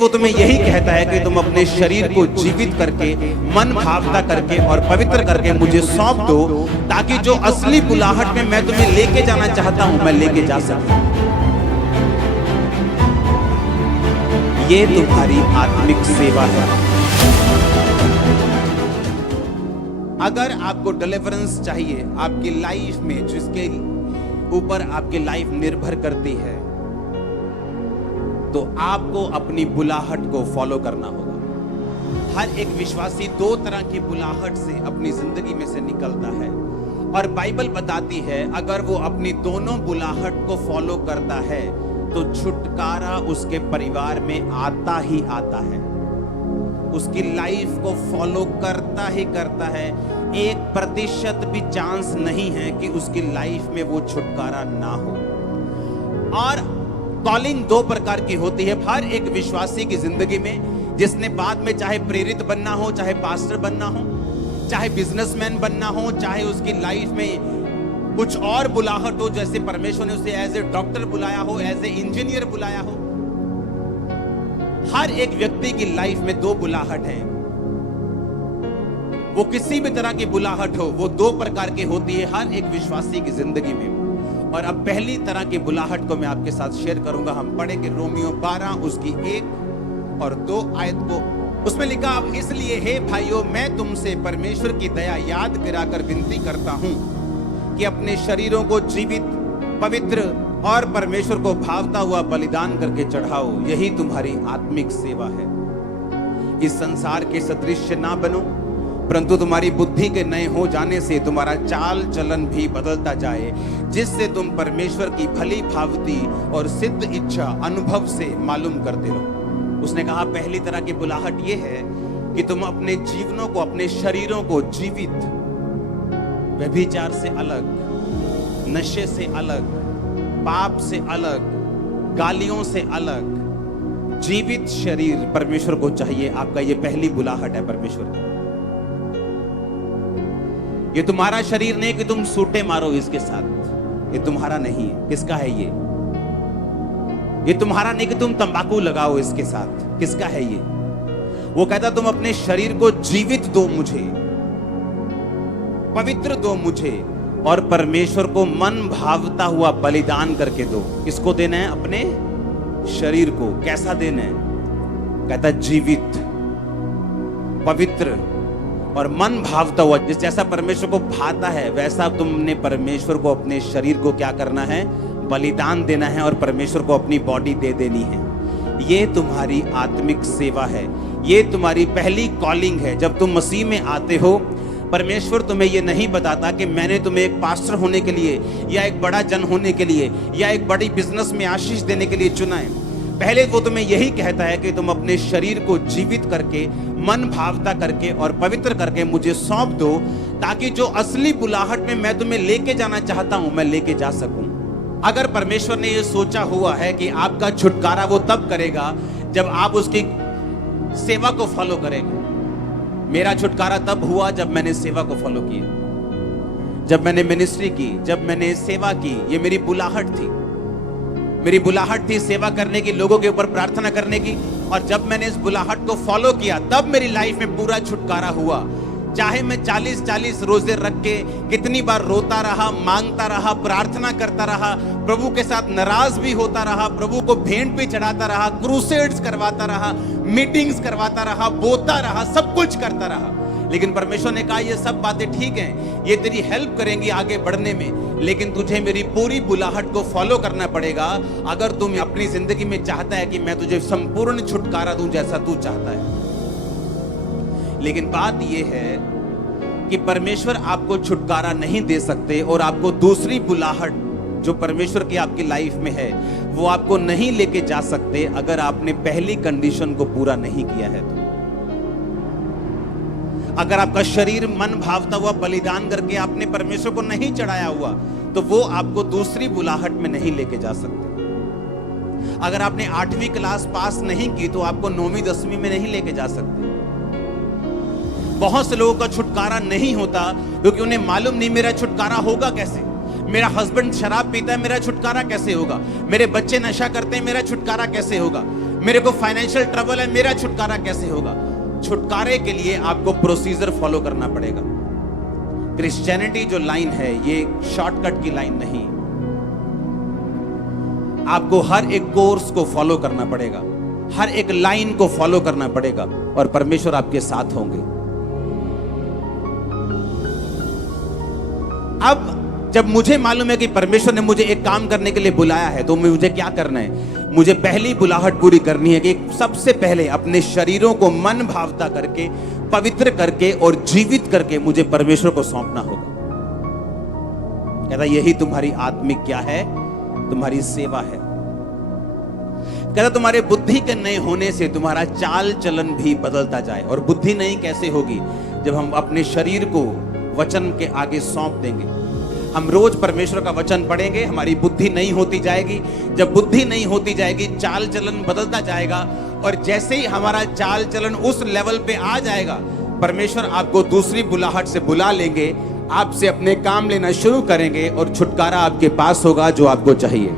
वो तुम्हें यही कहता है कि तुम अपने शरीर को जीवित करके, मन भावता करके और पवित्र करके मुझे सौंप दो, ताकि जो असली बुलाहट में मैं तुम्हें लेके जाना चाहता हूं मैं लेके जा सकूं। ये तुम्हारी आत्मिक सेवा है। अगर आपको डिलीवरेंस चाहिए आपकी लाइफ में, जिसके ऊपर आपकी लाइफ निर्भर करती है, तो आपको अपनी बुलाहट को फॉलो करना होगा। हर एक विश्वासी दो तरह की बुलाहट से अपनी जिंदगी में से निकलता है, और बाइबल बताती है अगर वो अपनी दोनों बुलाहट को फॉलो करता है तो छुटकारा उसके परिवार में आता ही आता है। उसकी लाइफ को फॉलो करता ही करता है। 1% भी चांस नहीं है कि उसकी लाइफ में वो छुटकारा ना हो। और कॉलिंग दो प्रकार की होती है हर एक विश्वासी की जिंदगी में, जिसने बाद में चाहे प्रेरित बनना हो, चाहे पास्टर बनना हो, चाहे बिजनेसमैन बनना हो, चाहे उसकी लाइफ में कुछ और बुलाहट हो, जैसे परमेश्वर ने उसे एज ए डॉक्टर बुलाया हो, एज ए इंजीनियर बुलाया हो। हर एक व्यक्ति की लाइफ में दो बुलाहट है। वो किसी भी तरह की बुलाहट हो, वो दो प्रकार की होती है हर एक विश्वासी की जिंदगी में। और अब पहली तरह की बुलाहट को मैं आपके साथ शेयर करूंगा। हम पढ़ेंगे रोमियो 12 उसकी 1 और 2 आयत को। उसमें लिखा, अब इसलिए हे भाइयों मैं तुमसे परमेश्वर की दया याद कराकर विनती करता हूं कि अपने शरीरों को जीवित, पवित्र और परमेश्वर को भावता हुआ बलिदान करके चढ़ाओ। यही तुम्हारी आत्मिक सेवा है। इस संसार के सदृश ना बनो, परंतु तुम्हारी बुद्धि के नए हो जाने से तुम्हारा चाल चलन भी बदलता जाए, जिससे तुम परमेश्वर की भली भावती और सिद्ध इच्छा अनुभव से मालूम करते रहो। उसने कहा पहली तरह की बुलाहट ये है कि तुम अपने जीवनों को, अपने शरीरों को जीवित, व्यभिचार से अलग, नशे से अलग, पाप से अलग, गालियों से अलग जीवित शरीर परमेश्वर को चाहिए। आपका ये पहली बुलाहट है परमेश्वर की। ये तुम्हारा शरीर नहीं कि तुम सूटे मारो इसके साथ, ये तुम्हारा नहीं है। किसका है ये? ये तुम्हारा नहीं कि तुम तंबाकू लगाओ इसके साथ। किसका है ये? वो कहता तुम अपने शरीर को जीवित दो मुझे, पवित्र दो मुझे, और परमेश्वर को मन भावता हुआ बलिदान करके दो। किसको देना है? अपने शरीर को। कैसा देना है? कहता जीवित, पवित्र और मन भावता हुआ। जिस जैसा परमेश्वर को भाता है वैसा तुमने परमेश्वर को, अपने शरीर को क्या करना है? बलिदान देना है, और परमेश्वर को अपनी बॉडी दे देनी है। ये तुम्हारी आत्मिक सेवा है। ये तुम्हारी पहली कॉलिंग है। जब तुम मसीह में आते हो, परमेश्वर तुम्हें ये नहीं बताता कि मैंने तुम्हें एक पास्टर होने के लिए, या एक बड़ा जन होने के लिए, या एक बड़ी बिजनेस में आशीष देने के लिए चुना है। पहले वो तुम्हें यही कहता है कि तुम अपने शरीर को जीवित करके, मन भावता करके और पवित्र करके मुझे सौंप दो, ताकि जो असली बुलाहट में मैं तुम्हें लेके जाना चाहता हूं मैं लेके जा सकूं। अगर परमेश्वर ने यह सोचा हुआ है कि आपका छुटकारा वो तब करेगा जब आप उसकी सेवा को फॉलो करेंगे। मेरा छुटकारा तब हुआ जब मैंने सेवा को फॉलो किया, जब मैंने मिनिस्ट्री की, जब मैंने सेवा की। ये मेरी बुलाहट थी। मेरी बुलाहट थी सेवा करने की, लोगों के ऊपर प्रार्थना करने की। और जब मैंने इस बुलाहट को फॉलो किया तब मेरी लाइफ में पूरा छुटकारा हुआ। चाहे मैं 40-40 रोजे रख के कितनी बार रोता रहा, मांगता रहा, प्रार्थना करता रहा, प्रभु के साथ नाराज भी होता रहा, प्रभु को भेंट भी चढ़ाता रहा, क्रूसेड्स करवाता रहा, मीटिंग्स करवाता रहा, बोता रहा, सब कुछ करता रहा, लेकिन परमेश्वर ने कहा ये सब बातें ठीक हैं, ये तेरी हेल्प करेंगी आगे बढ़ने में, लेकिन तुझे मेरी पूरी बुलाहट को फॉलो करना पड़ेगा अगर तुम अपनी जिंदगी में चाहता है कि मैं तुझे संपूर्ण छुटकारा दूं जैसा तू चाहता है। लेकिन बात यह है कि परमेश्वर आपको छुटकारा नहीं दे सकते, और आपको दूसरी बुलाहट जो परमेश्वर की आपकी लाइफ में है वो आपको नहीं लेके जा सकते अगर आपने पहली कंडीशन को पूरा नहीं किया है। तो अगर आपका शरीर मन भावता हुआ बलिदान करके आपने परमेश्वर को नहीं चढ़ाया हुआ तो वो आपको दूसरी बुलाहट में नहीं लेके जा सकते। अगर आपने 8वीं क्लास पास नहीं की तो आपको 9वीं 10वीं में नहीं लेके जा सकते। बहुत से लोगों का छुटकारा नहीं होता क्योंकि उन्हें मालूम नहीं मेरा छुटकारा होगा कैसे। मेरा हस्बैंड शराब पीता है, मेरा छुटकारा कैसे होगा? मेरे बच्चे नशा करते हैं, मेरा छुटकारा कैसे होगा? मेरे को फाइनेंशियल ट्रबल है, मेरा छुटकारा कैसे होगा? छुटकारे के लिए आपको प्रोसीजर फॉलो करना पड़ेगा। क्रिश्चियनिटी जो लाइन है ये शॉर्टकट की लाइन नहीं, आपको हर एक कोर्स को फॉलो करना पड़ेगा, हर एक लाइन को फॉलो करना पड़ेगा और परमेश्वर आपके साथ होंगे। अब जब मुझे मालूम है कि परमेश्वर ने मुझे एक काम करने के लिए बुलाया है, तो मुझे क्या करना है? मुझे पहली बुलाहट पूरी करनी है कि सबसे पहले अपने शरीरों को मन भावता करके, पवित्र करके और जीवित करके मुझे परमेश्वर को सौंपना होगा। कहता यही तुम्हारी आत्मिक क्या है? तुम्हारी सेवा है। कहता तुम्हारे बुद्धि के नए होने से तुम्हारा चाल चलन भी बदलता जाए। और बुद्धि नई कैसे होगी? जब हम अपने शरीर को वचन के आगे सौंप देंगे। हम रोज परमेश्वर का वचन पढ़ेंगे, हमारी बुद्धि नई होती जाएगी। जब बुद्धि नई होती जाएगी, चाल चलन बदलता जाएगा। और जैसे ही हमारा चाल चलन उस लेवल पे आ जाएगा, परमेश्वर आपको दूसरी बुलाहट से बुला लेंगे, आपसे अपने काम लेना शुरू करेंगे और छुटकारा आपके पास होगा जो आपको चाहिए।